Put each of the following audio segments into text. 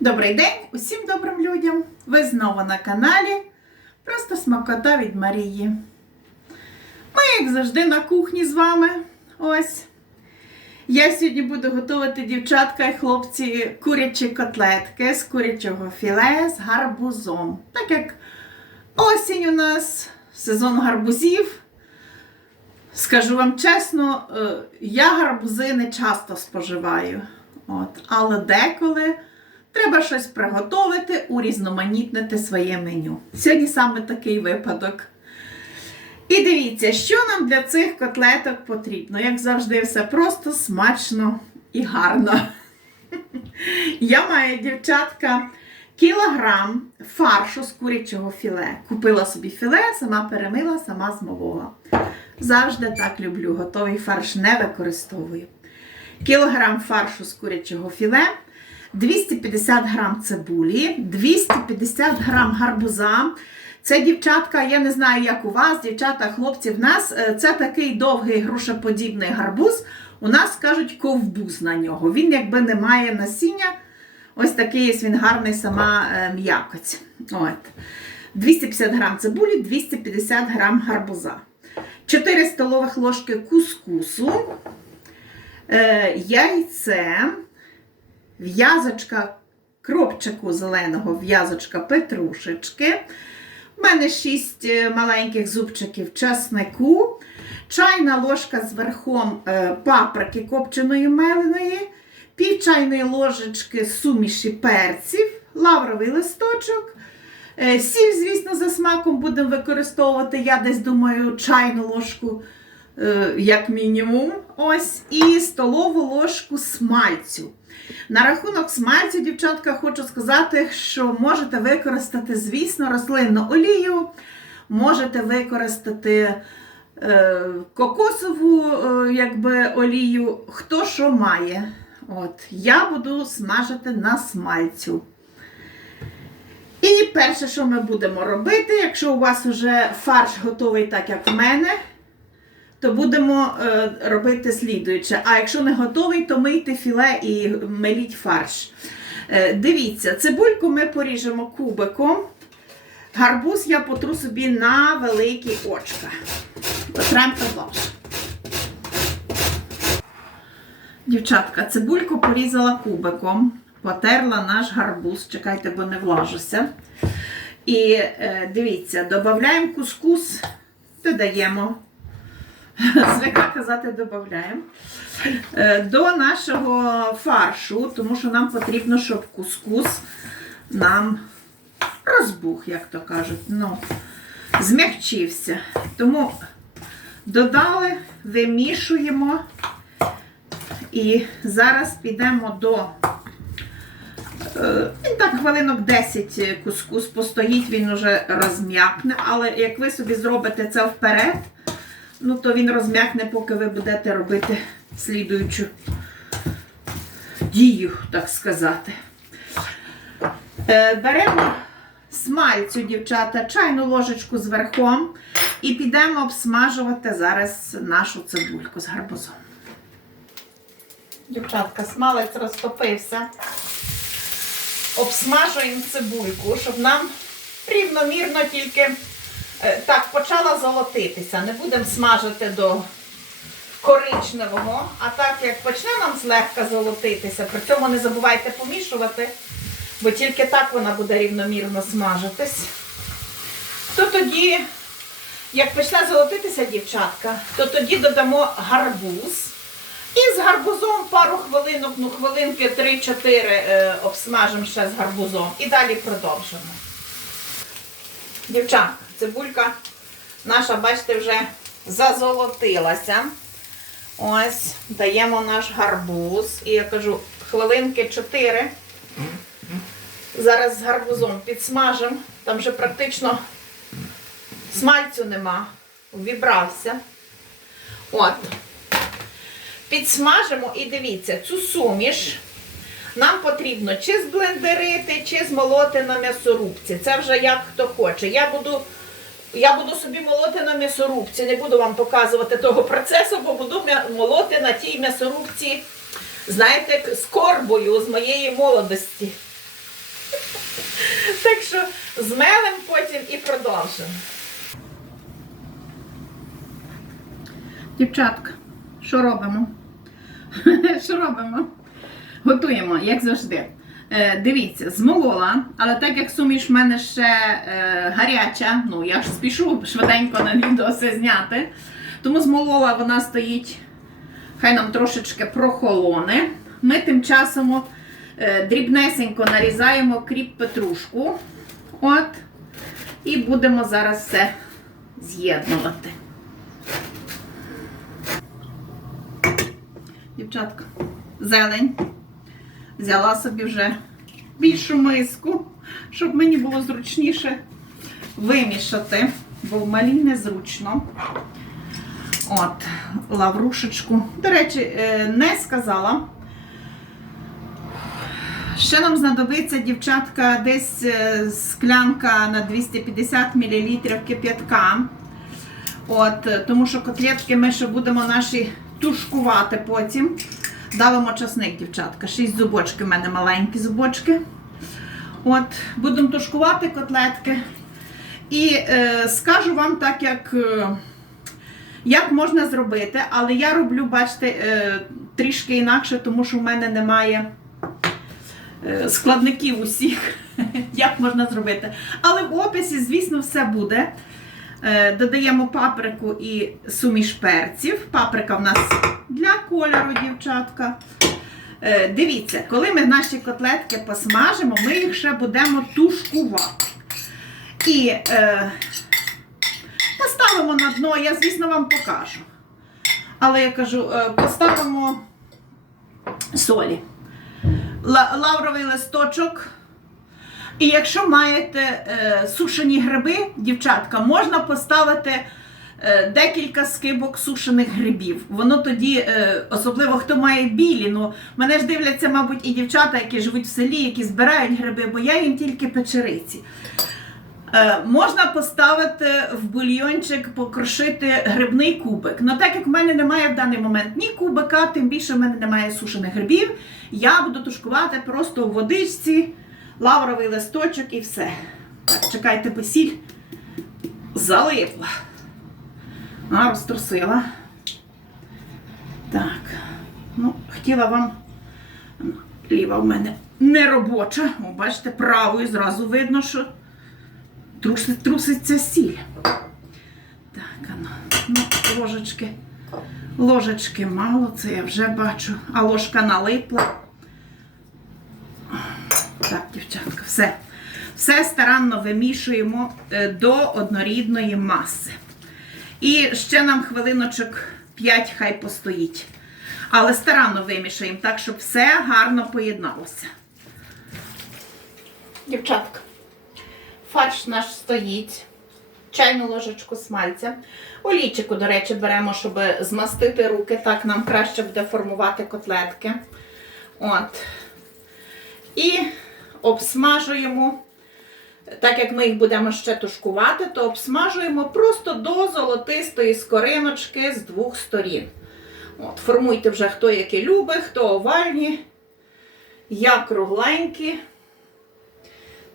Добрий день усім добрим людям! Ви знову на каналі Просто смакота від Марії. Ми, як завжди, на кухні з вами. Ось. Я сьогодні буду готувати дівчатка і хлопці курячі котлетки з курячого філе з гарбузом. Так як осінь у нас, сезон гарбузів. Скажу вам чесно, е, я гарбузи не часто споживаю. От. Але деколи треба щось приготувати, урізноманітнити своє меню. Сьогодні саме такий випадок. І дивіться, що нам для цих котлеток потрібно. Як завжди, все просто, смачно і гарно. Я маю, дівчатка, кілограм фаршу з курячого філе. Купила собі філе, сама перемила, сама змолола. Завжди так люблю, готовий фарш не використовую. Кілограм фаршу з курячого філе, 250 грам цибулі, 250 грам гарбуза. Це дівчатка, я не знаю, як у вас, дівчата, хлопці, в нас е, це такий довгий грушеподібний гарбуз. У нас кажуть ковбуз на нього. Він якби не має насіння. Ось такий ось він гарний сама е, м'якоть. От. 250 грам цибулі, 250 грам гарбуза. 4 столових ложки кускусу, е, яйце, в'язочка кропчику зеленого, в'язочка петрушечки. У мене 6 маленьких зубчиків часнику, чайна ложка з верхом е, паприки копченої меленої, пів чайної ложечки суміші перців, лавровий листочок. Е, Сіль, звісно, за смаком будемо використовувати. Я десь думаю, чайну ложку, е, як мінімум. Ось, і столову ложку смальцю. На рахунок смальцю, дівчатка, хочу сказати, що можете використати, звісно, рослинну олію, можете використати е, кокосову е, якби, олію, хто що має. От, Я буду смажити на смальцю. І перше, що ми будемо робити, якщо у вас вже фарш готовий, так як в мене, то будемо е, робити слідуюче. А якщо не готовий, то мийте філе і меліть фарш. Е, дивіться, цибульку ми поріжемо кубиком. Гарбуз я потру собі на великі очка. Потрем продовж. Дівчатка, цибульку порізала кубиком, потерла наш гарбуз. Чекайте, бо не влажуся. І е, дивіться, додаємо кускус, додаємо. Звика казати, додаємо. Е, до нашого фаршу, тому що нам потрібно, щоб кускус нам розбух, як то кажуть. Ну, змягчився. Тому додали, вимішуємо. І зараз підемо до. е, Він так хвилинок 10 кускус постоїть, він уже розм'якне. Але як ви собі зробите це вперед, ну то він розм'якне, поки ви будете робити слідуючу дію, так сказати. Е, Беремо смальцю, дівчата, чайну ложечку з верхом і підемо обсмажувати зараз нашу цибульку з гарбузом. Дівчатка, смалець розтопився. Обсмажуємо цибульку, щоб нам рівномірно тільки так почала золотитися. Не будемо смажити до коричневого, а так як почне нам злегка золотитися, при цьому не забувайте помішувати, бо тільки так вона буде рівномірно смажитись. То тоді, як почне золотитися дівчатка, то тоді додамо гарбуз. І з гарбузом пару хвилинок, ну хвилинки 3-4 е, обсмажимо ще з гарбузом. І далі продовжимо. Дівчатка, цибулька наша, бачите, вже зазолотилася. Ось, даємо наш гарбуз. І я кажу, хвилинки 4. Зараз з гарбузом підсмажимо. Там вже практично смальцю нема. Вібрався. От. Підсмажимо і дивіться, цю суміш нам потрібно чи зблендерити, чи змолоти на м'ясорубці. Це вже як хто хоче. Я буду, я буду собі молоти на м'ясорубці, не буду вам показувати того процесу, бо буду молоти на тій м'ясорубці, знаєте, з корбою з моєї молодості. Так що змелим потім і продовжимо. Дівчатка, що робимо? Що робимо? Готуємо, як завжди. Е, дивіться, змолола, але так як суміш в мене ще е, гаряча, ну я ж спішу швиденько на відео все зняти. Тому змолола вона стоїть, хай нам трошечки прохолоне. Ми тим часом е, дрібнесенько нарізаємо кріп петрушку. От. І будемо зараз все з'єднувати. Дівчатка, зелень. Взяла собі вже більшу миску, щоб мені було зручніше вимішати, бо в малій незручно. От, лаврушечку. До речі, е, не сказала. Ще нам знадобиться, дівчатка, десь е, склянка на 250 мл кип'ятка. От, е, тому що котлетки ми ще будемо наші тушкувати потім. Давимо часник, дівчатка. Шість зубочки в мене маленькі зубочки. От, будемо тушкувати котлетки. І е, скажу вам так, як, е, як можна зробити, але я роблю, бачите, е, трішки інакше, тому що в мене немає е, складників усіх, як можна зробити. Але в описі, звісно, все буде. Е, Додаємо паприку і суміш перців. Паприка в нас для кольору, дівчатка. Е, Дивіться, коли ми наші котлетки посмажимо, ми їх ще будемо тушкувати. І е, поставимо на дно, я, звісно, вам покажу. Але я кажу, поставимо солі, лавровий листочок. І якщо маєте е, сушені гриби, дівчатка, можна поставити е, декілька скибок сушених грибів. Воно тоді, е, особливо хто має білі, ну мене ж дивляться, мабуть, і дівчата, які живуть в селі, які збирають гриби, бо я їм тільки печериці. Е, можна поставити в бульйончик, покрошити грибний кубик. Ну так як в мене немає в даний момент ні кубика, тим більше в мене немає сушених грибів, я буду тушкувати просто в водичці, лавровий листочок і все. Так, чекайте, бесіль залипла. А, розтрусила. Так, ну, хотіла вам. Ліва в мене не робоча. О, бачите, правою зразу видно, що трусить, труситься сіль. Так, ану, ну, ложечки. Ложечки мало, це я вже бачу, а ложка налипла. Дівчатка, все. Все старанно вимішуємо е, до однорідної маси. І ще нам хвилиночок 5 хай постоїть. Але старанно вимішаємо так, щоб все гарно поєдналося. Дівчатка, фарш наш стоїть. Чайну ложечку смальця. Олійчику, до речі, беремо, щоб змастити руки. Так нам краще буде формувати котлетки. От. І обсмажуємо. Так як ми їх будемо ще тушкувати, то обсмажуємо просто до золотистої скориночки з двох сторін. От, формуйте вже хто які любить, хто овальні, я кругленькі.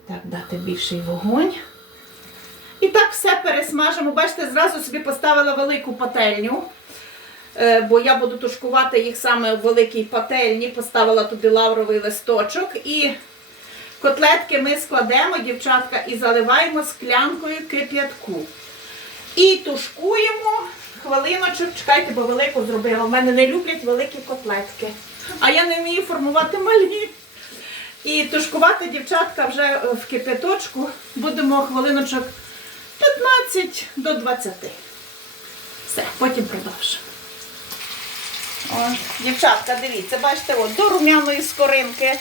Так, дати більший вогонь. І так все пересмажимо. Бачите, зразу собі поставила велику пательню, е, бо я буду тушкувати їх саме в великій пательні. Поставила туди лавровий листочок. І котлетки ми складемо, дівчатка, і заливаємо склянкою кип'ятку. І тушкуємо хвилиночок. Чекайте, бо велику зробила. У мене не люблять великі котлетки. А я не вмію формувати малі. І тушкувати дівчатка вже в кипяточку будемо хвилиночок 15 до 20. Все, потім продовжимо. О, дівчатка, дивіться, бачите, от, до румяної скоринки.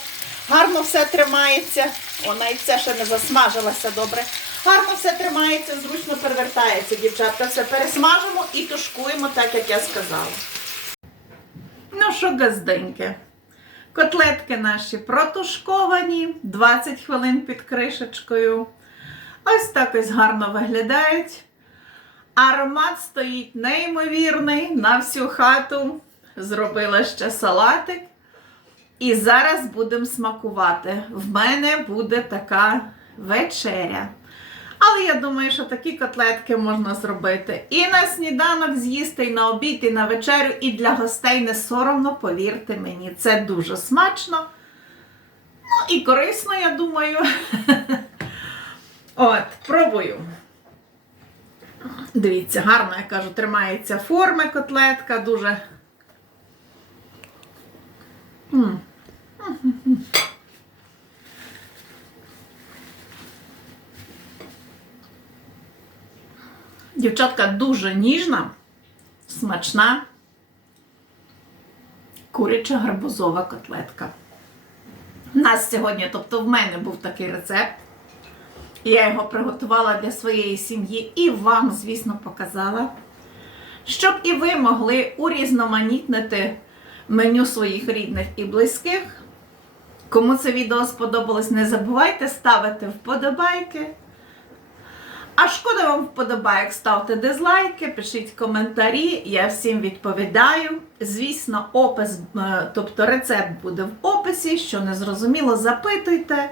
Гарно все тримається. О, навіть це ще не засмажилося добре. Гарно все тримається, зручно перевертається, дівчатка. Все пересмажимо і тушкуємо, так як я сказала. Ну що, газденьке? Котлетки наші протушковані, 20 хвилин під кришечкою. Ось так ось гарно виглядають. Аромат стоїть неймовірний на всю хату. Зробила ще салатик. І зараз будемо смакувати. В мене буде така вечеря. Але я думаю, що такі котлетки можна зробити і на сніданок з'їсти, і на обід, і на вечерю, і для гостей не соромно, повірте мені, це дуже смачно. Ну і корисно, я думаю. От, пробую. Дивіться, гарно, я кажу, тримається форми котлетка, дуже. Дівчатка дуже ніжна, смачна, куряча гарбузова котлетка. У нас сьогодні, тобто в мене був такий рецепт. Я його приготувала для своєї сім'ї і вам, звісно, показала, щоб і ви могли урізноманітнити меню своїх рідних і близьких. Кому це відео сподобалось, не забувайте ставити вподобайки. А шкода вам вподобайок, ставте дизлайки, пишіть коментарі, я всім відповідаю. Звісно, опис, е, тобто рецепт буде в описі, що не зрозуміло, запитуйте.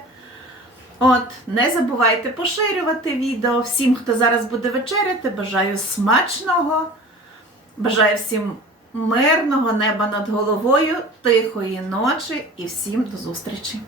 От, не забувайте поширювати відео. Всім, хто зараз буде вечеряти, бажаю смачного. Бажаю всім мирного неба над головою, тихої ночі і всім до зустрічі!